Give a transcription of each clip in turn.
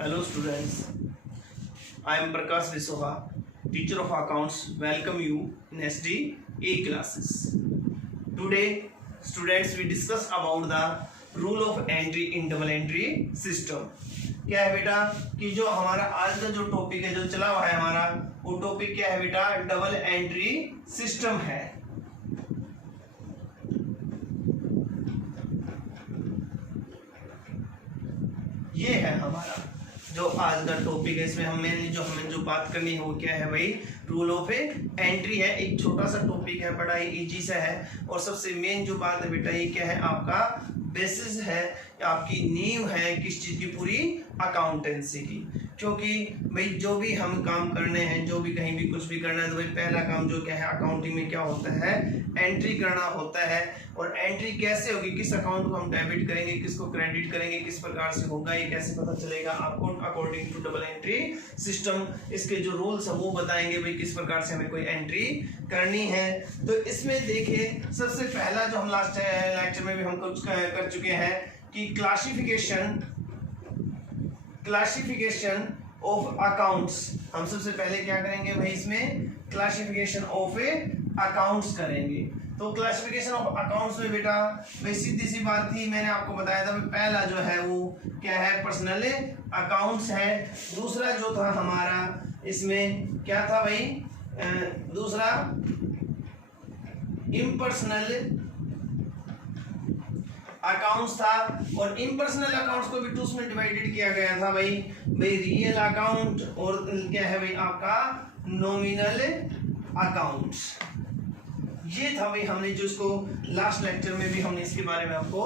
Hello students, I am Prakash Visoha, teacher of accounts. Welcome you in SDA classes. Today students we discuss about the rule of entry in double entry system. क्या है बेटा कि जो हमारा आज का जो टॉपिक है जो चला हुआ है हमारा वो टॉपिक क्या है बेटा डबल एंट्री सिस्टम है। ये है हमारा जो आज का टॉपिक है। इसमें हमें जो बात करनी है वो क्या है भाई रूल ऑफ एंट्री है। एक छोटा सा टॉपिक है, बड़ा ही इजी सा है और सबसे मेन जो बात है बेटा ये क्या है आपका बेसिस है, आपकी नींव है किस चीज की पूरी अकाउंटेंसी की। क्योंकि भाई जो भी हम काम करने हैं, जो भी कहीं भी कुछ भी करना है तो भाई पहला काम जो क्या है अकाउंटिंग में क्या होता है एंट्री करना होता है। और एंट्री कैसे होगी, किस अकाउंट को हम डेबिट करेंगे, किसको क्रेडिट करेंगे, किस प्रकार से होगा ये कैसे पता चलेगा आपको according to double entry system. इसके जो रूल्स है वो बताएंगे भाई किस प्रकार से हमें कोई एंट्री करनी है। तो इसमें देखिए सबसे पहला जो हम लास्ट लेक्चर में भी हम कुछ कर चुके हैं कि क्लासिफिकेशन ऑफ अकाउंट्स। हम सबसे पहले क्या करेंगे भाई इसमें क्लासिफिकेशन ऑफ अकाउंट्स करेंगे। तो क्लासिफिकेशन ऑफ अकाउंट्स में बेटा भाई सीधी सी बात थी, मैंने आपको बताया था पहला जो है वो क्या है पर्सनल अकाउंट्स है। दूसरा जो था हमारा इसमें क्या था भाई दूसरा इम्पर्सनल अकाउंट्स था। और इम्पर्सनल अकाउंट्स को भी टू में डिवाइडेड किया गया था भाई रियल अकाउंट और क्या है भाई आपका नॉमिनल अकाउंट्स। ये था भाई हमने जो इसको लास्ट लेक्चर में भी हमने इसके बारे में आपको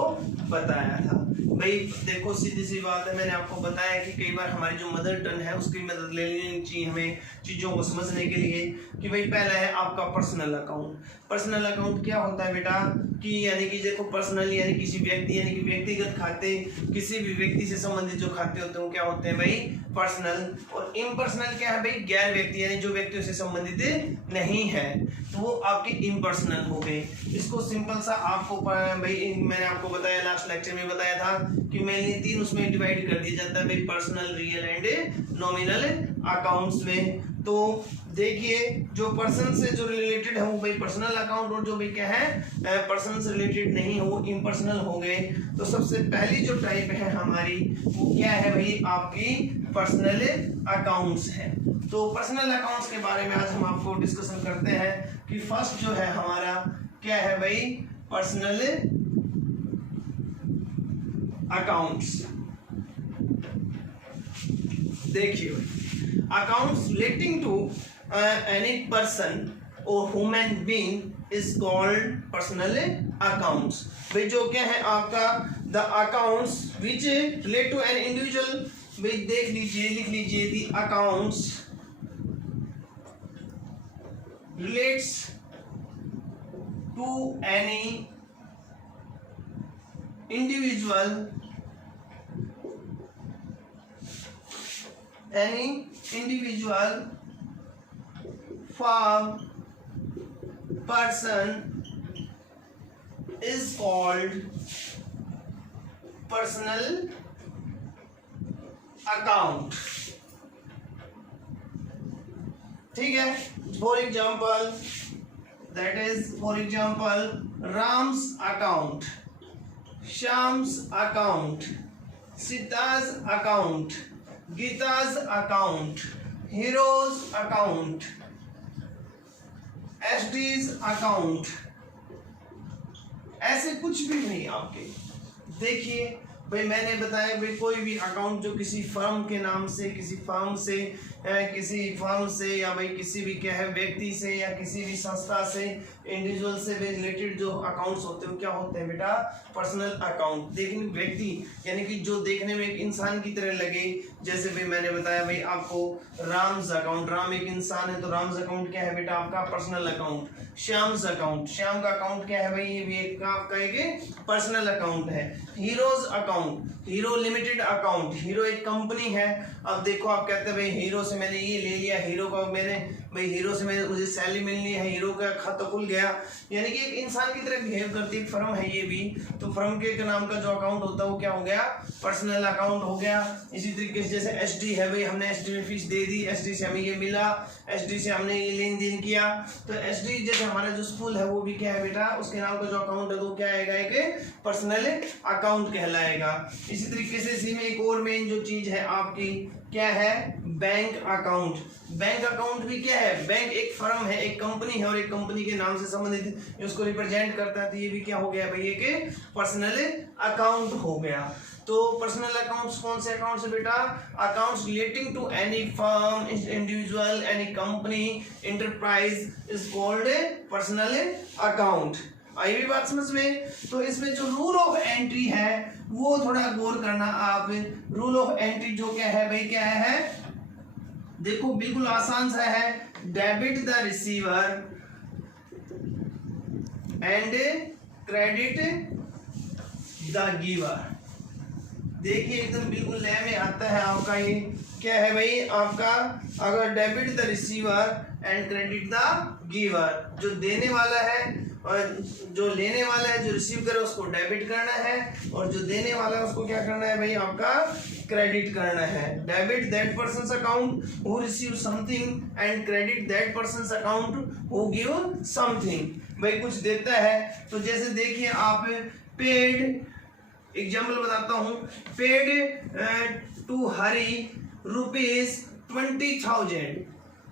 बताया था। भाई देखो सीधी सी बात है, मैंने आपको बताया कि कई बार हमारी जो मदर टंग है उसकी मदद ले लेनी चाहिए हमें चीज़ों को समझने के लिए। कि भाई पहला है आपका पर्सनल अकाउंट। पर्सनल अकाउंट क्या होता है बेटा कि यानी कि देखो पर्सनल यानी किसी व्यक्ति यानी कि व्यक्तिगत खाते, किसी भी व्यक्ति से संबंधित जो खाते होते हैं वो क्या होते हैं भाई पर्सनल। और इम्पर्सनल क्या है भाई गैर व्यक्ति यानी जो व्यक्तियों से संबंधित नहीं है तो वो आपके इम्पर्सनल हो गए। इसको सिंपल सा आपको भाई मैंने आपको बताया लास्ट लेक्चर में बताया था कि मेनली तीन उसमें डिवाइड कर दिया जाता है भाई personal real and nominal accounts में। तो देखिए जो पर्सन से जो रिलेटेड है वो भाई पर्सनल अकाउंट और जो भी क्या है पर्सन से रिलेटेड नहीं है वो इम्पर्सनल हो गए। तो सबसे पहली जो टाइप है हमारी वो क्या है भाई आपकी पर्सनल अकाउंट्स है। तो पर्सनल अकाउंट्स के बारे में आज हम आपको डिस्कशन करते हैं कि फर्स्ट जो है हमारा क्या है भाई पर्सनल अकाउंट्स। देखिए accounts relating to any person or human being is called personal accounts। भाई जो क्या है आपका the accounts which relate to an individual। भाई देख लीजिए लिख लीजिए the accounts relates to any individual firm person is called personal account। ठीक है। For example that is for example Ram's account, Shyam's account, Sita's account, Geeta's account, hero's account, SD's account, ऐसे कुछ भी नहीं आपके। देखिए भाई मैंने बताया भाई कोई भी अकाउंट जो किसी फर्म के नाम से, किसी फर्म से, किसी फर्म से या भाई किसी भी क्या है व्यक्ति से या किसी भी संस्था से इंडिविजुअल से रिलेटेड जो अकाउंट्स होते हैं क्या होते हैं बेटा पर्सनल अकाउंट। देखने व्यक्ति यानी कि जो देखने में एक इंसान की तरह लगे, जैसे भाई मैंने बताया भाई आपको राम्स अकाउंट, राम एक इंसान है तो राम्स अकाउंट क्या है बेटा आपका personal account. Shyam's account, Shyam का अकाउंट क्या है भाई ये भी आपका एक पर्सनल अकाउंट है। Heroes account account, hero limited account, hero एक कंपनी है। अब देखो आप कहते हैं भाई हीरो से मैंने ये ले लिया, हीरो का मैंने भाई हीरो से मैंने मुझे सैलरी मिलनी है, हीरो का खाता खुल गया, यानी कि एक इंसान की तरह बिहेव करती है, फर्म है ये भी, तो फर्म के नाम का जो अकाउंट होता है वो क्या हो गया, पर्सनल अकाउंट हो गया। इसी तरीके से जैसे एसडी है भाई, हमने एसडी में फीस दे दी, एसडी से हमें ये मिला, एसडी से हमने ये लेन देन किया, तो एसडी जैसे हमारा जो स्कूल है वो भी क्या है बेटा, उसके नाम का जो अकाउंट है वो क्या आएगा, एक पर्सनल अकाउंट कहलाएगा। इसी तरीके से इसी में एक और मेन जो चीज है आपकी क्या है, बैंक अकाउंट। बैंक अकाउंट भी क्या है, बैंक एक फर्म है, एक कंपनी है और एक कंपनी के नाम से संबंधित उसको रिप्रेजेंट करता है, तो ये भी क्या हो गया भाई, एक पर्सनल अकाउंट हो गया। तो पर्सनल अकाउंट्स कौन से अकाउंट्स है बेटा, accounts relating to any firm, individual, any company, enterprise is called personal account. आई भी बात समझ में। तो इसमें जो रूल ऑफ एंट्री है वो थोड़ा गौर करना आप। रूल ऑफ एंट्री जो क्या है भाई, क्या है, देखो बिल्कुल आसान सा है, debit the receiver and credit the giver. देखिए एकदम बिल्कुल लय में आता है आपका, ये क्या है भाई आपका, अगर debit the receiver and credit the giver, जो देने वाला है और जो लेने वाला है, जो रिसीव करे उसको डेबिट करना है, और जो देने वाला है उसको क्या करना है भाई आपका, क्रेडिट करना है। Debit that persons account who receive something and credit that persons account who give something. भाई कुछ देता है, तो जैसे देखिए आप पेड, एग्जाम्पल बताता हूँ, paid to Hari ₹20,000,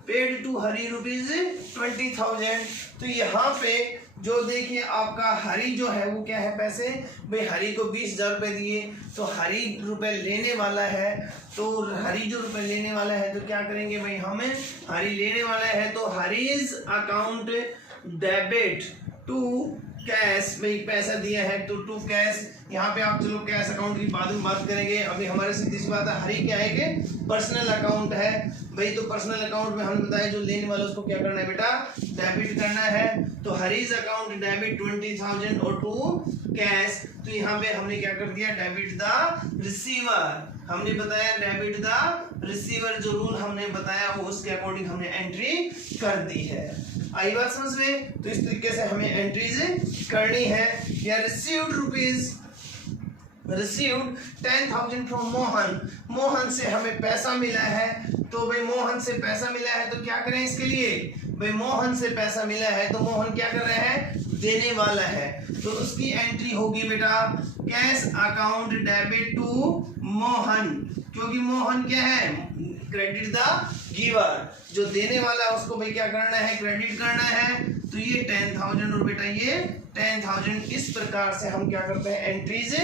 paid to Hari ₹20,000। तो यहाँ पे जो देखिए आपका हरी जो है वो क्या है, पैसे भाई हरी को 20,000 रुपये दिए, तो हरी रुपए लेने वाला है, तो हरी जो रुपए लेने वाला है तो क्या करेंगे भाई, हमें हरी लेने वाला है तो Hari's account debit to cash, भाई पैसा दिया है तो टू कैश। यहाँ पे आप चलो कैश अकाउंट की बाद में बात करेंगे, अभी हमारे सीधी सी बात है, हरी क्या है कि पर्सनल अकाउंट है भाई। तो पर्सनल अकाउंट में हमने बताया जो लेने वाला उसको क्या करना है बेटा, डेबिट करना है। तो हरीज अकाउंट डेबिट 20,000 और टू कैश, तो यहाँ पे हमने क्या कर दिया, डेबिट द रिसीवर, हमने बताया डेबिट द रिसीवर, जो रूल हमने बताया वो उसके अकॉर्डिंग हमने एंट्री कर दी है। आई बात समझ में। तो इस तरीके से हमें एंट्रीज करनी है। या रिसीव्ड 10,000 फ्रॉम मोहन, मोहन से हमें पैसा मिला है, तो भाई मोहन से पैसा मिला है तो क्या करें इसके लिए, भाई मोहन से पैसा मिला है तो मोहन क्या कर रहा है, देने वाला है, तो उसकी एंट्री होगी बेटा cash account debit to Mohan, क्योंकि मोहन क्या है, क्रेडिट द गिवर, जो देने वाला है उसको भाई क्या करना है, क्रेडिट करना है। तो ये 10,000 और बेटा ये 10,000, इस प्रकार से हम क्या करते हैं, एंट्रीज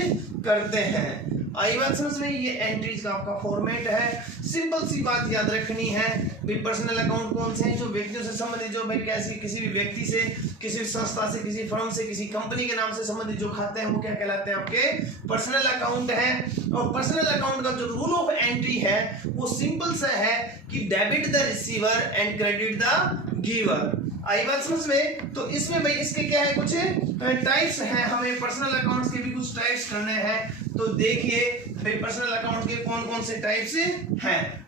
करते हैं। आई बात समझ में। ये एंट्रीज का आपका फॉर्मेट है। सिंपल सी बात याद रखनी है भाई, पर्सनल अकाउंट कौन से हैं, जो व्यक्तियों से संबंधित, जो भाई कैसे किसी भी व्यक्ति से, किसी संस्था से, किसी फर्म से, किसी कंपनी के नाम से संबंधित जो खाते हैं वो क्या कहलाते हैं, आपके पर्सनल अकाउंट है। और पर्सनल अकाउंट का जो रूल ऑफ एंट्री है वो सिंपल सा है कि debit the receiver and credit the giver. आई बात समझ में। तो इसमें भाई इसके क्या है, कुछ टाइप्स हैं, हमें पर्सनल अकाउंट्स के भी कुछ टाइप्स करने हैं। तो देखिए भाई पर्सनल अकाउंट के कौन कौन से टाइप्स हैं।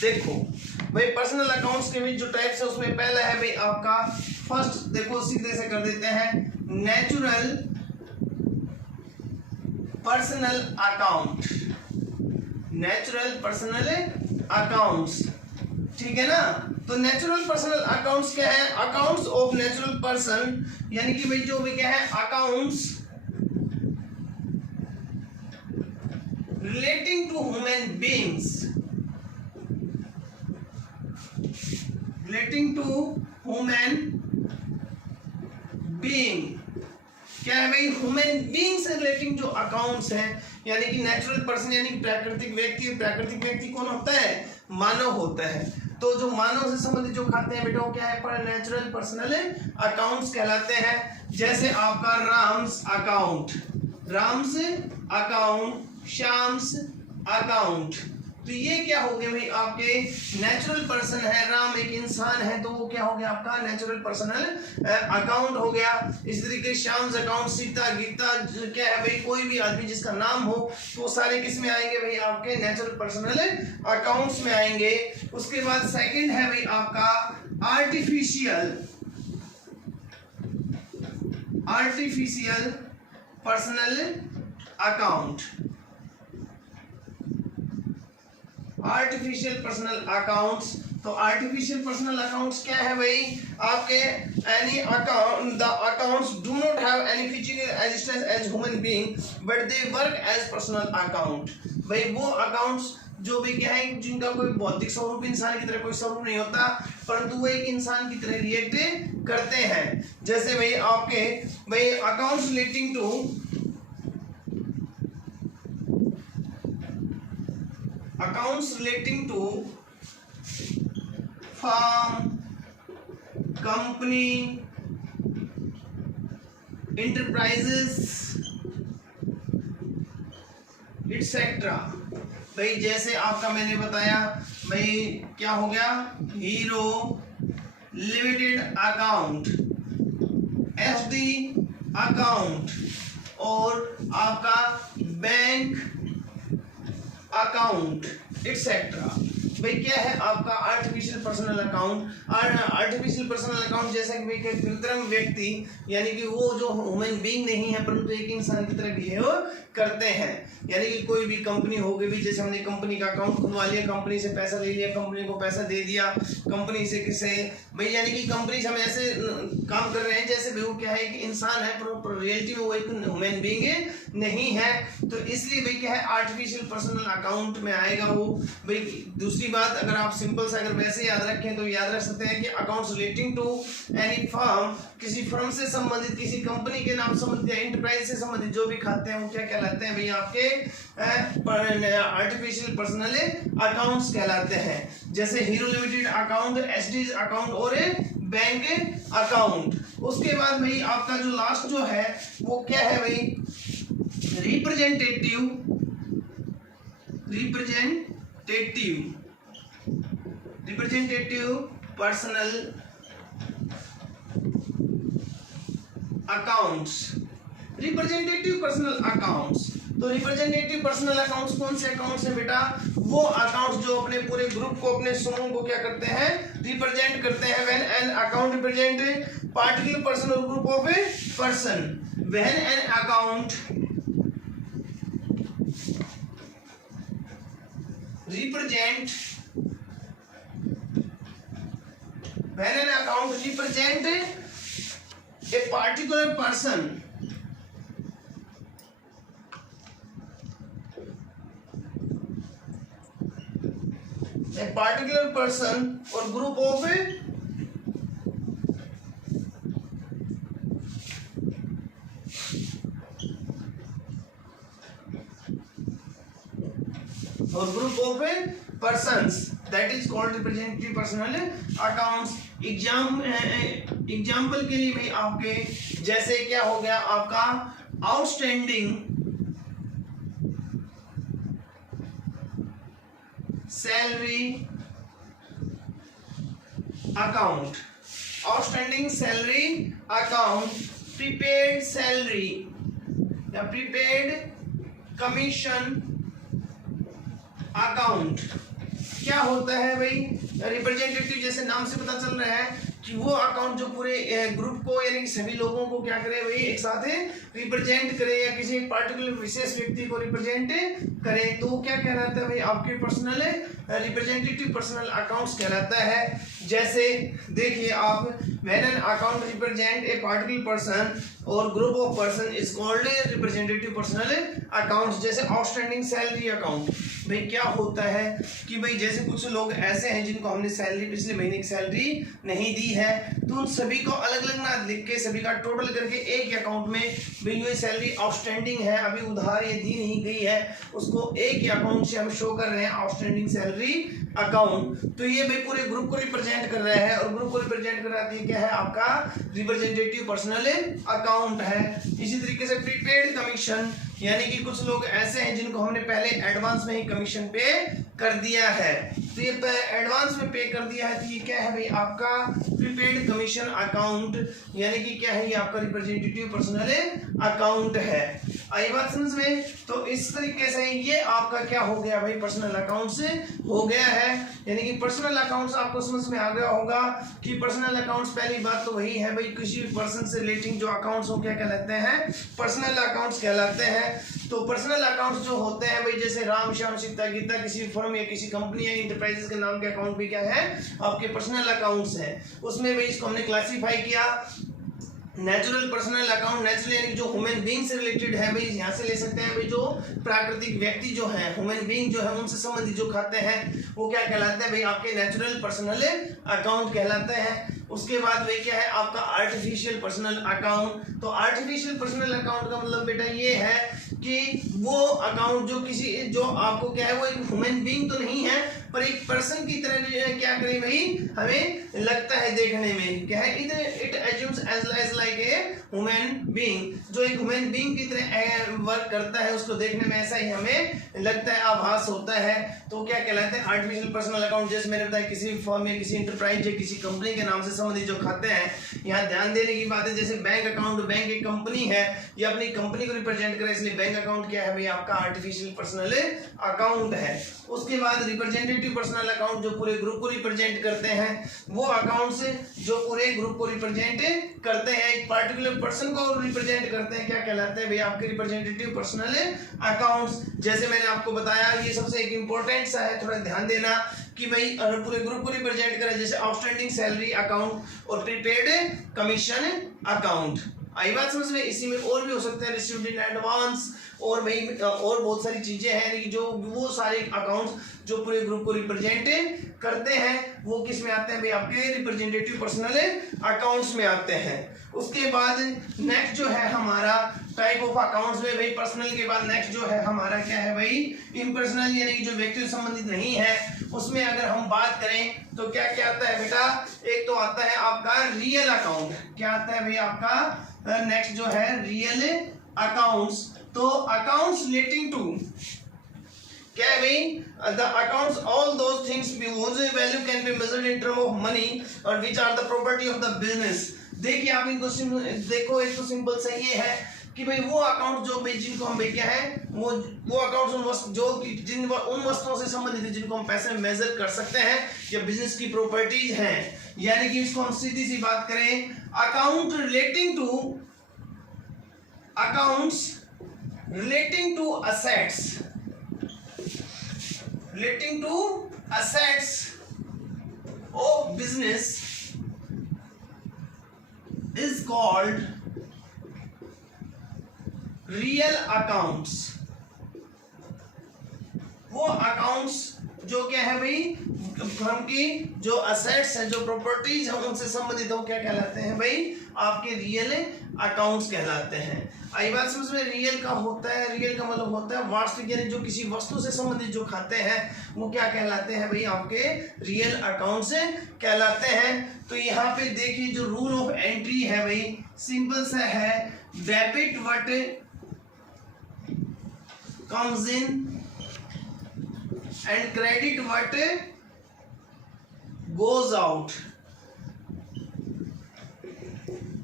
देखो भाई पर्सनल अकाउंट्स के भी जो टाइप्स है उसमें पहला है भाई आपका, फर्स्ट देखो सीधे से कर देते हैं, natural personal account, natural personal accounts, ठीक है ना। तो नेचुरल पर्सनल अकाउंट्स क्या है, अकाउंट्स ऑफ नेचुरल पर्सन, यानी कि भाई जो भी क्या है, accounts relating to human beings, relating to human being, क्या है भाई, ह्यूमन बीइंग से रिलेटिंग जो अकाउंट्स हैं, यानी कि नेचुरल पर्सन यानी प्राकृतिक व्यक्ति, प्राकृतिक व्यक्ति कौन होता है, मानव होता है। तो जो मानव से संबंधित जो खाते हैं बेटा वो क्या है, पर नेचुरल पर्सनल अकाउंट्स कहलाते हैं। जैसे आपका Ram's account, Ram's account, Shyam's account, तो ये क्या हो गया भाई आपके नेचुरल पर्सन है, राम एक इंसान है, तो वो क्या हो गया आपका नेचुरल पर्सनल अकाउंट हो गया। इस तरीके श्याम्स अकाउंट, सीता, गीता, क्या है भाई कोई भी आदमी जिसका नाम हो तो वो सारे किस में आएंगे भाई आपके नेचुरल पर्सनल अकाउंट्स में आएंगे। उसके बाद सेकंड है भाई आपका artificial personal account. Artificial personal accounts, तो आर्टिफिशियल पर्सनल अकाउंट्स क्या है भाई आपके any account, the accounts do not have any physical existence as human being but they work as personal account. भाई वो अकाउंट्स जो भी क्या है जिनका कोई भौतिक स्वरूप इंसान की तरह कोई स्वरूप नहीं होता, परंतु वो एक इंसान की तरह रिएक्ट करते हैं। जैसे भाई आपके भाई accounts relating to firm, company, enterprises etcetera. भाई जैसे आपका मैंने बताया भाई क्या हो गया, Hero limited account, FD account और आपका बैंक अकाउंट एटसेट्रा। भाई क्या है आपका artificial personal account. Artificial personal account जैसा कि भाई कृत्रिम व्यक्ति, यानी कि वो जो ह्यूमन बीइंग नहीं है परंतु एक इंसान की तरह बिहेव करते हैं। यानी कि कोई भी कंपनी हो गई, जैसे हमने कंपनी का अकाउंट खुलवा लिया, कंपनी से पैसा ले लिया, कंपनी को पैसा दे दिया, कंपनी से किसे भाई यानी कि कंपनी से हम ऐसे काम कर रहे हैं जैसे भी वो क्या है कि इंसान है पर रियलिटी में वो एक ह्यूमन बीइंग नहीं है। तो इसलिए भाई क्या है आर्टिफिशियल पर्सनल अकाउंट में आएगा वो। भाई दूसरी बात अगर आप सिंपल से अगर वैसे याद रखें तो याद रख सकते हैं कि accounts relating to any firm, किसी फर्म से संबंधित, किसी कंपनी के नाम संबंधित या एंटरप्राइज से संबंधित जो भी खाते हैं वो क्या कहलाते हैं भाई आपके आर्टिफिशियल पर्सनल अकाउंट्स कहलाते हैं। जैसे hero limited account, SD account और बैंक अकाउंट। उसके बाद भाई आपका जो लास्ट जो है वो क्या है भाई representative personal accounts. Representative personal accounts, तो रिप्रेजेंटेटिव पर्सनल अकाउंट्स कौन से अकाउंट्स हैं बेटा, वो अकाउंट्स जो अपने पूरे ग्रुप को, अपने समूह को क्या करते हैं रिप्रेजेंट करते हैं। When an account represent particular person और group of a person, when an account represent a particular person or group of persons, that is called representative personal accounts। Example के लिए भाई आपके जैसे क्या हो गया आपका outstanding salary account, outstanding salary account, prepaid salary या प्रीपेड कमीशन अकाउंट। क्या होता है भाई रिप्रेजेंटेटिव, जैसे नाम से पता चल रहा है कि वो अकाउंट जो पूरे ग्रुप को यानी कि सभी लोगों को क्या करे भाई एक साथ रिप्रेजेंट करे या किसी पार्टिकुलर विशेष व्यक्ति को रिप्रेजेंट करे, तो वो क्या कहलाता है भाई आपके पर्सनल रिप्रेजेंटेटिव पर्सनल अकाउंट्स कहलाता है। जैसे देखिए आप, when an account represent a particular person और group of person is called representative personal accounts. जैसे आउटस्टैंडिंग सैलरी अकाउंट, भाई क्या होता है कि भाई जैसे कुछ लोग ऐसे हैं जिनको हमने सैलरी पिछले महीने की सैलरी नहीं दी है, तो उन सभी को अलग अलग ना लिख के सभी का टोटल करके एक अकाउंट में भाई ये सैलरी आउटस्टैंडिंग है, अभी उधार ये दी नहीं गई है, उसको एक ही अकाउंट से हम शो कर रहे हैं आउटस्टैंडिंग सैलरी अकाउंट। तो ये भाई पूरे ग्रुप को रिप्रेजेंट कर रहा है और ग्रुप को रिप्रेजेंट कर रहा है क्या है आपका रिप्रेजेंटेटिव पर्सनल अकाउंट है। इसी तरीके से प्रीपेड कमीशन यानी कि कुछ लोग ऐसे हैं जिनको हमने पहले एडवांस में ही कमीशन पे कर दिया है। तो ये एडवांस में पे कर दिया है, तो ये क्या है भाई आपका प्रीपेड कमीशन अकाउंट, यानी कि क्या है ये आपका रिप्रेजेंटेटिव पर्सनल अकाउंट है। आई बात समझ में? तो इस तरीके से ये आपका क्या हो गया भाई पर्सनल अकाउंट से हो गया है। यानी कि पर्सनल अकाउंट्स आपको समझ में आ गया होगा कि पर्सनल अकाउंट्स, पहली बात तो वही है भाई किसी भी पर्सन से रिलेटिंग जो अकाउंट्स हो क्या कहलाते हैं, पर्सनल अकाउंट्स कहलाते हैं। तो पर्सनल अकाउंट्स जो होते हैं भाई जैसे राम श्याम सीता गीता, किसी फर्म या किसी कंपनी या इंटरप्राइजेस के नाम के अकाउंट भी क्या है आपके पर्सनल अकाउंट्स हैं। उसमें भाई इसको हमने क्लासीफाई किया नेचुरल पर्सनल अकाउंट, नेचुरल यानी जो ह्यूमन बीइंग से रिलेटेड है भाई, यहाँ से ले सकते हैं भाई जो प्राकृतिक व्यक्ति जो है ह्यूमन बीइंग जो है उनसे संबंधित जो खाते हैं वो क्या कहलाते हैं भाई आपके नेचुरल पर्सनल अकाउंट कहलाते हैं। उसके बाद भाई क्या है आपका आर्टिफिशियल पर्सनल अकाउंट। तो आर्टिफिशियल पर्सनल अकाउंट का मतलब बेटा ये है कि वो अकाउंट जो किसी जो आपको क्या है वो एक ह्यूमन बीइंग तो नहीं है पर एक पर्सन की तरह क्या करें भाई हमें लगता है देखने में, क्या है it assumes as like a human being, जो एक ह्यूमन बीइंग की तरह वर्क करता है उसको देखने में ऐसा ही हमें लगता है, आभास होता है। तो क्या कहलाते हैं आर्टिफिशियल पर्सनल अकाउंट। जैसे मैंने बताया किसी भी फर्म या किसी इंटरप्राइज या किसी कंपनी के नाम से संबंधित जो खाते हैं, यहाँ ध्यान देने की बात है जैसे बैंक अकाउंट, बैंक एक कंपनी है या अपनी कंपनी को रिप्रेजेंट करे इसलिए बैंक अकाउंट क्या है भाई आपका आर्टिफिशियल पर्सनल अकाउंट है। उसके बाद रिप्रेजेंटेटिव पर्सनल अकाउंट जो पूरे ग्रुप को रिप्रेजेंट करते हैं, वो अकाउंट्स जो पूरे ग्रुप को रिप्रेजेंट करते हैं, एक पार्टिकुलर पर्सन को रिप्रेजेंट करते हैं, क्या कहलाते हैं भाई आपके रिप्रेजेंटेटिव पर्सनल अकाउंट्स। जैसे मैंने आपको बताया ये सबसे एक इंपॉर्टेंट सा है, थोड़ा ध्यान देना कि भाई पूरे ग्रुप को रिप्रेजेंट करें, जैसे आउटस्टैंडिंग सैलरी अकाउंट और प्रीपेड कमीशन अकाउंट। आई बात समझ में? इसी में और भी हो सकते हैं रिसीव्ड इन एडवांस और भाई और बहुत सारी चीजें हैं जो वो सारे अकाउंट्स जो पूरे ग्रुप को रिप्रेजेंट करते हैं वो किस में आते हैं भाई आपके रिप्रेजेंटेटिव पर्सनल अकाउंट्स में आते हैं। उसके बाद नेक्स्ट जो है हमारा टाइप ऑफ अकाउंट्स में भाई पर्सनल के बाद नेक्स्ट जो है हमारा क्या है भाई इम्पर्सनल, यानी कि जो व्यक्ति से संबंधित नहीं है। उसमें अगर हम बात करें तो क्या क्या आता है बेटा, एक तो आता है आपका रियल अकाउंट। क्या आता है भाई आपका नेक्स्ट जो है रियल अकाउंट्स। तो अकाउंट्स रिलेटिंग टू क्या है भाई the accounts all those things whose value can be measured in terms of money और which are the property of the business। देखिए आप इनको देखो, एक तो सिंपल सा ये है कि भाई वो अकाउंट जो भाई जिनको हम भाई क्या है वो अकाउंट्स जो उन वस्तुओं से संबंधित है जिनको हम पैसे में मेजर कर सकते हैं या बिजनेस की प्रॉपर्टीज हैं। यानी कि इसको हम सीधी सी बात करें account relating to assets of business is called real accounts। वो अकाउंट्स जो क्या है भाई फर्म की जो असेट्स हैं जो प्रॉपर्टीज हैं उनसे संबंधित हो क्या कहलाते हैं भाई आपके रियल अकाउंट्स कहलाते हैं। आई बात समझ में? रियल का होता है, रियल का मतलब होता है वास्तविक, यानी जो किसी वस्तु से संबंधित जो खाते हैं वो क्या कहलाते हैं भाई आपके रियल अकाउंट्स कहलाते हैं। तो यहाँ पे देखिए जो रूल ऑफ एंट्री है भाई सिंपल सा है, debit what comes in and credit what goes out.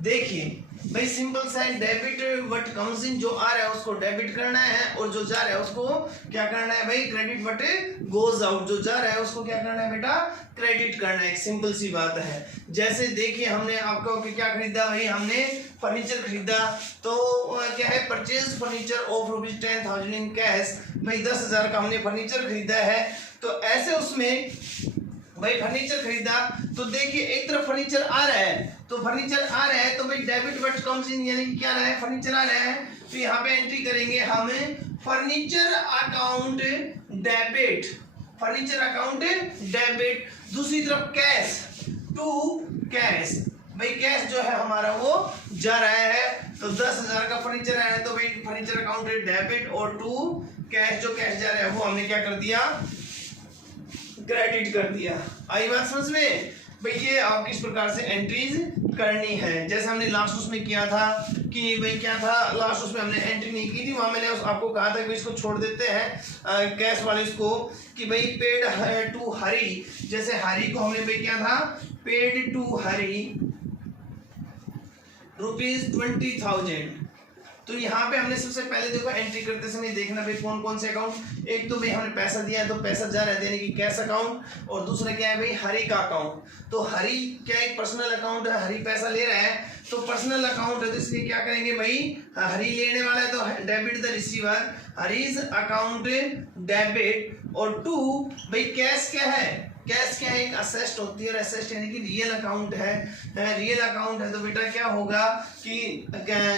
देखिए भाई सिंपल सा है, डेबिट व्हाट कम्स इन जो आ रहा है उसको डेबिट करना है और जो जा रहा है उसको क्या करना है भाई क्रेडिट व्हाट गोज आउट, जो जा रहा है उसको क्या करना है बेटा क्रेडिट करना है। एक सिंपल सी बात है। जैसे देखिए हमने आपको क्या खरीदा भाई, हमने फर्नीचर खरीदा तो क्या है purchase furniture of ₹10,000 in cash, भाई 10,000 का हमने फर्नीचर खरीदा है। तो ऐसे उसमें भाई फर्नीचर खरीदा तो देखिए एक तरफ फर्नीचर आ रहा है तो भाई डेबिट व्हाट कम्स इन यानी क्या रहा है फर्नीचर आ रहा है तो यहाँ पे एंट्री करेंगे हम फर्नीचर अकाउंट डेबिट। दूसरी तरफ कैश टू कैश, भाई कैश जो है हमारा वो जा रहा है तो 10,000 का फर्नीचर आया है तो भाई फर्नीचर अकाउंट डेबिट और टू कैश जो कैश जा रहा है वो हमने क्या कर दिया क्रेडिट कर दिया। आई बात समझ में? भाई ये आपकी इस प्रकार से एंट्रीज करनी है। जैसे हमने लास्ट उसमें किया था कि भाई क्या था लास्ट उसमें हमने एंट्री नहीं की थी, वहां मैंने आपको कहा था कि इसको छोड़ देते हैं कैश वाले इसको, कि भाई पेड टू हरी, जैसे हरी को हमने भाई क्या था पेड टू हरी ₹20,000। तो यहाँ पे हमने सबसे पहले देखो एंट्री करते समय देखना भाई कौन कौन से अकाउंट, एक तो भाई हमने पैसा दिया है तो पैसा जा रहा है देने की कैश अकाउंट, और दूसरा क्या है भाई हरी का अकाउंट। तो हरी क्या एक पर्सनल अकाउंट है, हरी पैसा ले रहा है तो पर्सनल अकाउंट है, तो इसलिए क्या करेंगे भाई हरी लेने वाला है तो debit the receiver, Hari's account debit, और टू भाई कैश क्या है, कैश क्या है एक असेस्ट होती है, और असेस्ट यानी कि रियल अकाउंट है, रियल अकाउंट है तो बेटा क्या होगा कि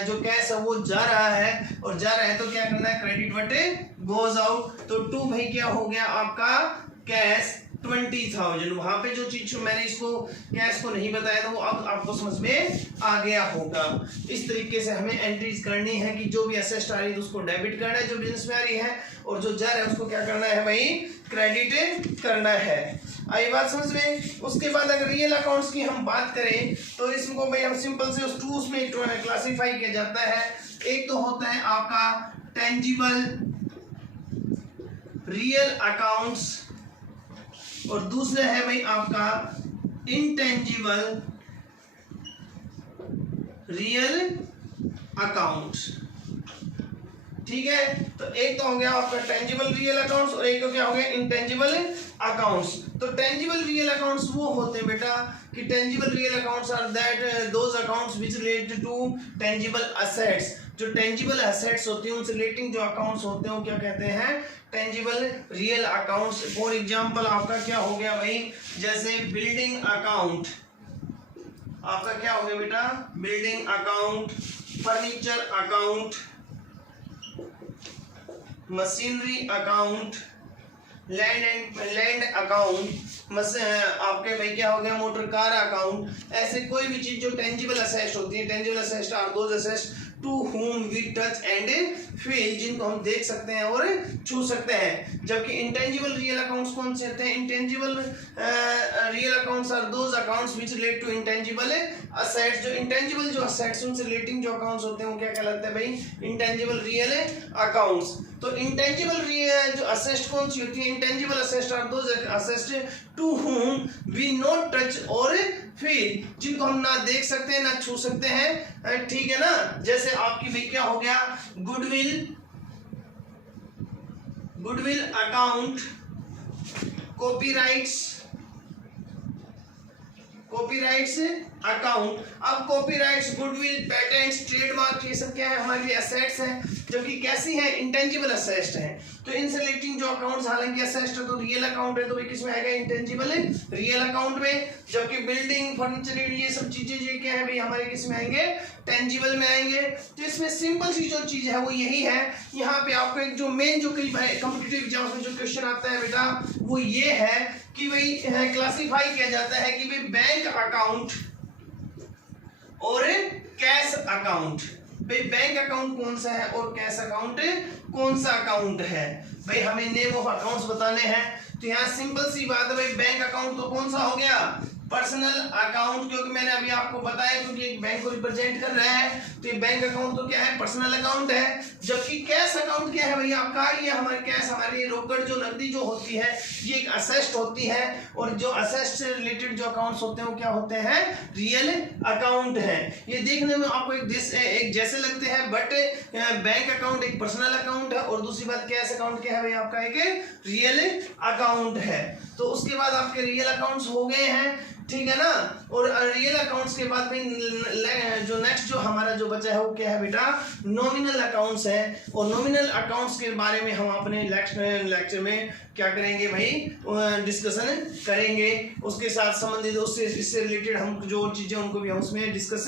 जो कैश है वो जा रहा है, और जा रहा है तो क्या करना है क्रेडिट बटे गोज आउट। तो टू भाई क्या हो गया आपका कैश 20,000। वहां पे जो चीज मैंने इसको कैश को नहीं बताया था वो अब आपको समझ में आ गया होगा। इस तरीके से हमें एंट्रीज करनी है कि जो भी असेस्ट आ रही है उसको डेबिट करना है जो बिजनेस में आ रही है, और जो जा रहा है उसको क्या करना है भाई क्रेडिट करना है। आई बात समझ में। उसके बाद अगर रियल अकाउंट्स की हम बात करें तो इसको भाई हम सिंपल से उस टूल्स में क्लासिफाई किया जाता है। एक तो होता है आपका टेंजिबल रियल अकाउंट्स, और दूसरा है भाई आपका इंटेंजिबल रियल अकाउंट्स। ठीक है, तो एक तो हो गया आपका टेंजिबल रियल अकाउंट्स और एक तो क्या हो गया इंटेंजिबल अकाउंट्स। तो टेंजिबल रियल अकाउंट्स वो होते हैं बेटा कि tangible real accounts are that those accounts which relate to tangible assets. जो टेंजिबल असेट्स होते हैं उनसे रिलेटिंग जो अकाउंट्स होते हैं वो क्या कहते हैं tangible real accounts. For example आपका क्या हो गया भाई, जैसे बिल्डिंग अकाउंट, आपका क्या हो गया बेटा building account, furniture account, machinery account, land account, आपके भाई क्या हो गया मोटर कार अकाउंट। ऐसे कोई भी चीज जो टेंजिबल असेट्स होती है, tangible assets are those assets to whom we touch and feel, जिनको हम देख सकते हैं और छू सकते हैं। जबकि इंटेंजिबल रियल अकाउंट्स कौन से होते हैं, intangible real accounts are those accounts which relate to intangible assets. जो इंटेंजिबल जो असेट्स उनसे रिलेटिंग जो अकाउंट्स होते हैं वो क्या कहलाते हैं भाई इंटेंजिबल रियल अकाउंट्स। तो इंटेंजिबल जो असेट्स कौन सी होती है, intangible assets are those assets to whom we not touch और फील, जिनको हम ना देख सकते हैं ना छू सकते हैं। ठीक है ना, जैसे आपकी भाई क्या हो गया गुडविल अकाउंट, कॉपीराइट्स अकाउंट। अब कॉपीराइट्स, गुडविल, पेटेंट्स, ट्रेडमार्क ये सब क्या है हमारे लिए असेट्स हैं, जबकि कैसी है इंटेंजिबल असेट्स हैं। तो इनसे रिलेटिंग जो अकाउंट्स हालांकि असेट्स है तो रियल अकाउंट है तो ये किस में आएगा इंटेंजिबल रियल अकाउंट में। जबकि बिल्डिंग फर्नीचर ये सब चीजें जो क्या है भाई हमारे किस में आएंगे टेंजिबल में आएंगे। तो इसमें सिंपल सी जो चीज है वो यही है। यहाँ पे आपको एक जो मेन जो कई कॉम्पिटिटिव एग्जाम्स में जो क्वेश्चन आता है बेटा वो ये है कि भाई क्लासिफाई किया जाता है कि भाई बैंक अकाउंट और कैश अकाउंट। भाई बैंक अकाउंट कौन सा है और कैश अकाउंट कौन सा अकाउंट है, भाई हमें नेम ऑफ अकाउंट्स बताने हैं। तो यहाँ सिंपल सी बात है भाई बैंक अकाउंट तो कौन सा हो गया पर्सनल अकाउंट, क्योंकि मैंने अभी आपको बताया क्योंकि एक बैंक को रिप्रेजेंट कर रहा है तो ये बैंक अकाउंट तो क्या है पर्सनल अकाउंट है। जबकि कैश अकाउंट क्या है भाई आपका, ये हमारे कैश हमारी रोकड़ जो नकदी जो होती है ये एक असेस्ट होती है, और जो असेस्ट से रिलेटेड जो अकाउंट्स होते हैं वो क्या होते हैं रियल अकाउंट है। ये देखने में आपको एक जैसे लगते हैं बट बैंक अकाउंट एक पर्सनल अकाउंट है और दूसरी बात कैश अकाउंट क्या है भाई आपका एक रियल अकाउंट है। तो उसके बाद आपके रियल अकाउंट्स हो गए हैं, ठीक है ना। और रियल अकाउंट्स के बाद में जो नेक्स्ट जो हमारा जो बचा है वो क्या है बेटा नॉमिनल अकाउंट्स है। और नॉमिनल अकाउंट्स के बारे में हम अपने लेक्चर में क्या करेंगे भाई डिस्कशन करेंगे, उसके साथ संबंधित उससे इससे रिलेटेड हम जो चीजें उनको भी हम उसमें डिस्कस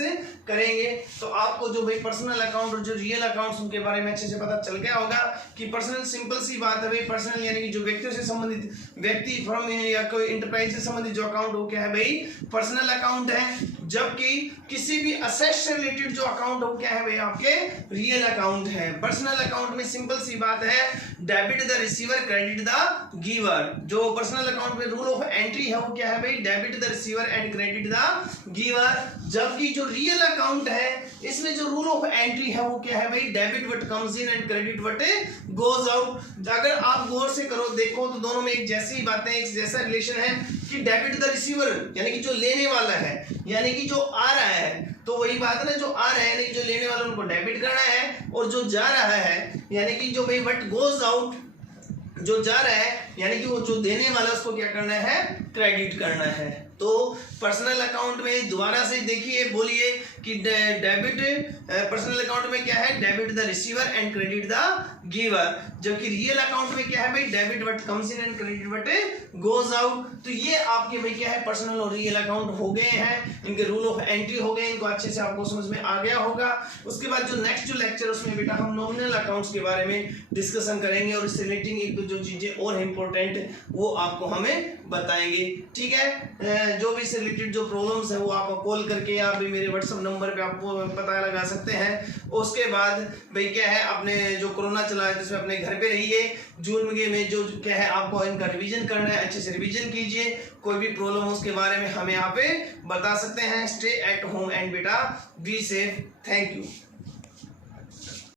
करेंगे। तो आपको जो भाई पर्सनल अकाउंट और जो रियल अकाउंट्स उनके बारे में अच्छे से पता चल गया होगा कि पर्सनल सिंपल सी बात है भाई, पर्सनल यानी कि जो व्यक्तियों से संबंधित व्यक्ति फर्म या कोई एंटरप्राइज से संबंधित जो अकाउंट वो क्या है भाई पर्सनल अकाउंट है। जबकि किसी भी असेट से रिलेटेड जो अकाउंट हो क्या है भाई आपके रियल अकाउंट है। पर्सनल अकाउंट में सिंपल सी बात है debit the receiver credit the giver. जो पर्सनल अकाउंट में रूल ऑफ एंट्री है वो क्या है भाई debit the receiver and credit the giver. जबकि जो रियल अकाउंट है इसमें जो रूल ऑफ एंट्री है वो क्या है भाई, debit what comes in and credit what goes out. अगर आप गौर से करो देखो तो दोनों में एक जैसी बातें, एक जैसा रिलेशन है कि डेबिट द रिसीवर यानी कि जो लेने वाला है, यानी कि जो आ रहा है, तो वही बात है ना, जो आ रहा है यानी कि जो लेने वाला उनको डेबिट करना है, और जो जा रहा है यानी कि जो भाई व्हाट गोज आउट जो जा रहा है यानी कि वो जो देने वाला उसको क्या करना है, क्रेडिट करना है। तो पर्सनल अकाउंट में दोबारा से देखिए, बोलिए कि डेबिट पर्सनल अकाउंट में क्या है, debit the receiver and credit the giver, जबकि रियल अकाउंट में क्या है भाई, debit what comes in and credit what goes out. तो ये आपके भाई क्या है, पर्सनल और रियल अकाउंट हो गए हैं, इनके रूल ऑफ एंट्री हो गए, इनको अच्छे से आपको समझ में आ गया होगा। उसके बाद जो नेक्स्ट जो लेक्चर उसमें बेटा हम नॉमिनल अकाउंट्स के बारे में डिस्कशन करेंगे, और इससे रिलेटिंग एक दो जो चीजें और इंपॉर्टेंट वो आपको हमें बताएंगे, ठीक है। जो भी इससे रिलेटेड जो प्रॉब्लम्स है वो आप कॉल करके या भी मेरे व्हाट्सएप नंबर पे आपको पता लगा सकते हैं। उसके बाद भाई क्या है, अपने जो कोरोना चला है जिसमें अपने घर पे रहिए, जून में जो क्या है आपको इनका रिवीजन करना है, अच्छे से रिवीजन कीजिए, कोई भी प्रॉब्लम हो उसके बारे में हमें यहाँ पे बता सकते हैं। स्टे एट होम एंड बेटा बी सेफ। Thank you.